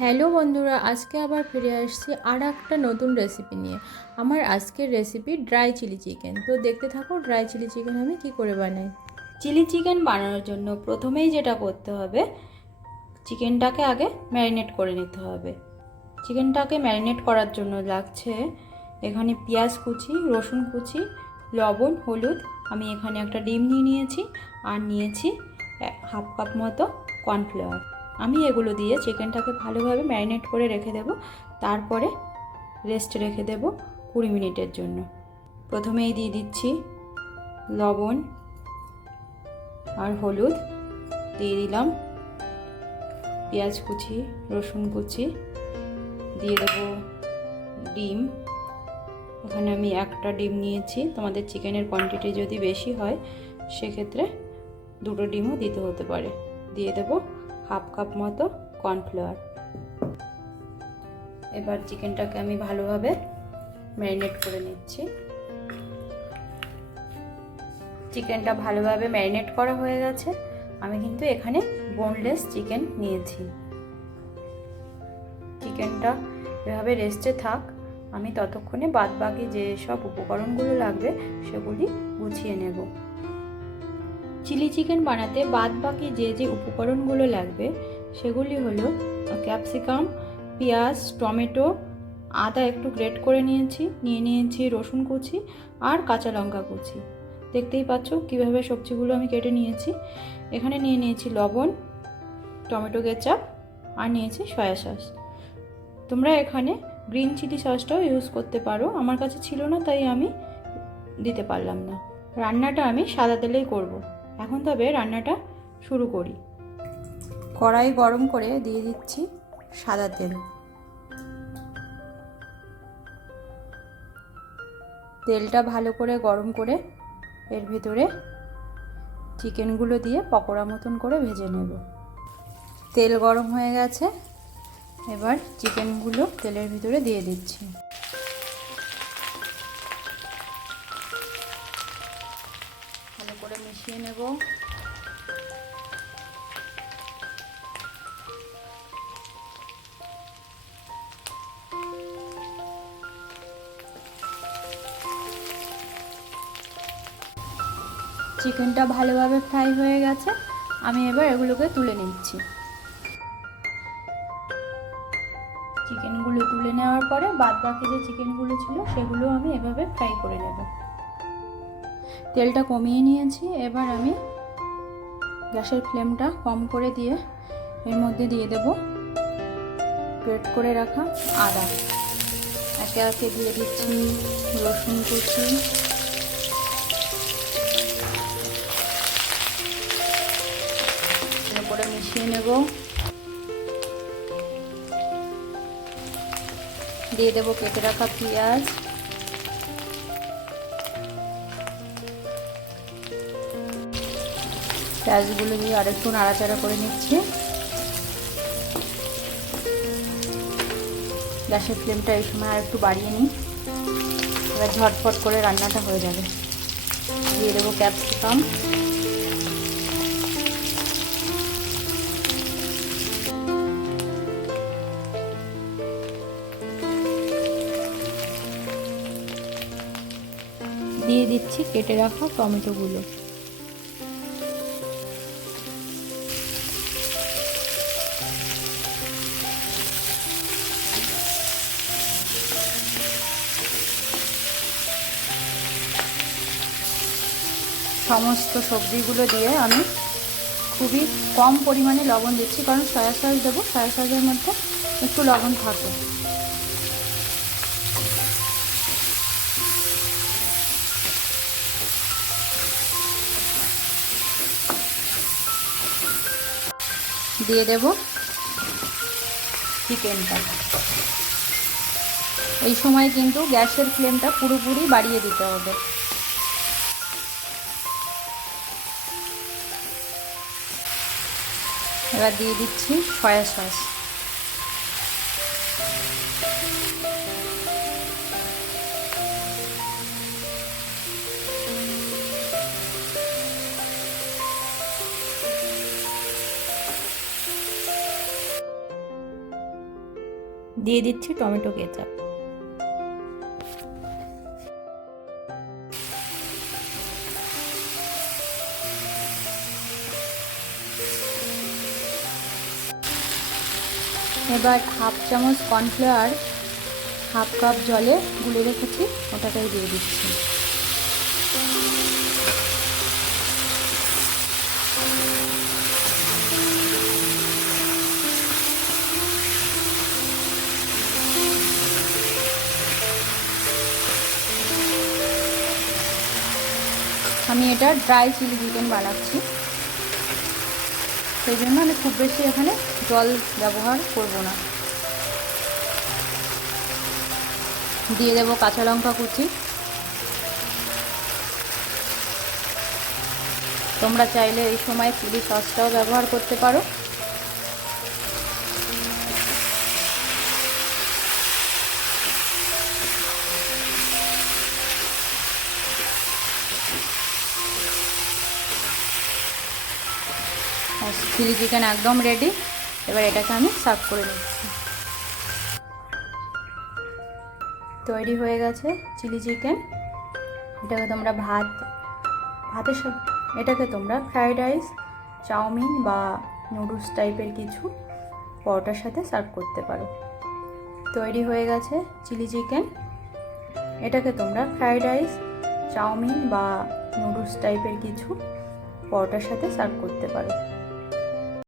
Hello বন্ধুরা, আজকে আবার ফিরে আসছি আর একটা নতুন রেসিপি নিয়ে। আমার আজকের রেসিপি ড্রাই চিলি চিকেন তো দেখতে থাকো ড্রাই চিলি চিকেন আমি কি করে বানাই। চিলি চিকেন বানানোর জন্য প্রথমেই যেটা করতে হবে চিকেনটাকে আগে ম্যারিনেট করে নিতে হবে। চিকেনটাকে ম্যারিনেট করার জন্য লাগছে এখানে পেঁয়াজ কুচি, রসুন কুচি, লবণ, হলুদ। আমি এখানে একটা ডিম নিয়ে নিয়েছি, আর নিয়েছি হাফ কাপ মতো কর্নফ্লাওয়ার আমি এগুলো দিয়ে চিকেনটাকে ভালোভাবে ম্যারিনেট করে রেখে দেব। তারপরে রেস্ট রেখে দেব কুড়ি মিনিটের জন্য। প্রথমেই দিয়ে দিচ্ছি লবণ আর হলুদ। দিয়ে দিলাম পেঁয়াজ কুচি, রসুন কুচি। দিয়ে দেবো ডিম। ওখানে আমি একটা ডিম নিয়েছি। তোমাদের চিকেনের কোয়ান্টিটি যদি বেশি হয়, সেক্ষেত্রে দুটো ডিমও দিতে হতে পারে। দিয়ে দেবো হাফ কাপ মতো কর্নফ্লাওয়ার। এবার চিকেনটাকে আমি ভালোভাবে ম্যারিনেট করে নিচ্ছি। চিকেনটা ভালোভাবে ম্যারিনেট করা হয়ে গেছে। আমি কিন্তু এখানে বোনলেস চিকেন নিয়েছি। চিকেনটা এভাবে রেস্টে থাক। আমি ততক্ষণে বাদ বাকি যে সব উপকরণগুলো লাগবে সেগুলি গুছিয়ে নেব। চিলি চিকেন বানাতে বাদ বাকি যে যে উপকরণগুলো লাগবে, সেগুলি হলো ক্যাপসিকাম, পেঁয়াজ, টমেটো, আদা একটু গ্রেট করে নিয়েছি, নিয়ে নিয়েছি রসুন কুচি আর কাঁচা লঙ্কা কুচি। দেখতেই পাচ্ছ কীভাবে সবজিগুলো আমি কেটে নিয়েছি। এখানে নিয়ে নিয়েছি লবণ, টমেটো কেচাপ আর নিয়েছি সয়া সস। তোমরা এখানে গ্রিন চিলি সসটাও ইউজ করতে পারো। আমার কাছে ছিল না, তাই আমি দিতে পারলাম না। রান্নাটা আমি সাদা তেলেই করব। এখন তবে রান্নাটা শুরু করি। কড়াই গরম করে দিয়ে দিচ্ছি সাদা তেল। তেলটা ভালো করে গরম করে এর ভেতরে চিকেনগুলো দিয়ে পকোড়া মতন করে ভেজে নেব। তেল গরম হয়ে গেছে, এবার চিকেনগুলো তেলের ভিতরে দিয়ে দিচ্ছি। করে মিশিয়ে নেব। চিকেনটা ভালোভাবে ফ্রাই হয়ে গেছে। আমি এবার এগুলোকে তুলে নিচ্ছি। চিকেনগুলো তুলে নেওয়ার পরে বাদ বাকি যে চিকেনগুলো ছিল, সেগুলো আমি এভাবে ফ্রাই করে নেব। তেলটা কমিয়ে নিয়েছি। এবার আমি গ্যাসের ফ্লেমটা কম করে দিয়ে এর মধ্যে দিয়ে দেব গ্রেট করে রাখা আদা। একে একে দিয়ে দিচ্ছি রসুন কুচি। করে মিশিয়ে নেব। দিয়ে দেবো কেটে রাখা পেঁয়াজ। পেঁয়াজগুলো দিয়ে আরেকটু নাড়াচাড়া করে নিচ্ছি। গ্যাসের ফ্লেমটা এই সময় আর একটু বাড়িয়ে নিই। এবার ঝটফট করে রান্নাটা হয়ে যাবে। দিয়ে দেবো ক্যাপসিকাম। দিয়ে দিচ্ছি কেটে রাখা টমেটোগুলো। সমস্ত সবজিগুলো দিয়ে আমি খুবই কম পরিমাণে লবণ দিচ্ছি, কারণ সয়া সস দেবো সয়া সসের মধ্যে একটু লবণ থাকে দিয়ে দেব চিকেনটা এই সময় কিন্তু গ্যাসের ফ্লেমটা পুরোপুরি বাড়িয়ে দিতে হবে। এবার দিয়ে দিচ্ছি সয়া সস। দিয়ে দিচ্ছি টমেটো কেচাপ। এবার হাফ চামচ কর্নফ্লাওয়ার, হাফ কাপ জলে গুলে রেখেছি ওটাকেই দিয়ে দিচ্ছি। আমি এটা ড্রাই চিলি চিকেন বানাচ্ছি। সেই জন্য আমি খুব বেশি এখানে জল ব্যবহার করব না। দিয়ে দেবো কাঁচা লঙ্কা কুচি। তোমরা চাইলে এই সময় চিলি সসটাও ব্যবহার করতে পারো। চিলি চিকেন একদম রেডি এবার এটাকে আমি সার্ভ করে নিচ্ছি। তৈরি হয়ে গেছে চিলি চিকেন। এটাকে তোমরা ভাত, ভাতের সাথে, এটাকে তোমরা ফ্রাইড রাইস, চাউমিন বা নুডলস টাইপের কিছু পরোটার সাথে সার্ভ করতে পারো। তৈরি হয়ে গেছে চিলি চিকেন। এটাকে তোমরা ফ্রাইড রাইস, চাউমিন বা নুডলস টাইপের কিছু পরোটার সাথে সার্ভ করতে পারো।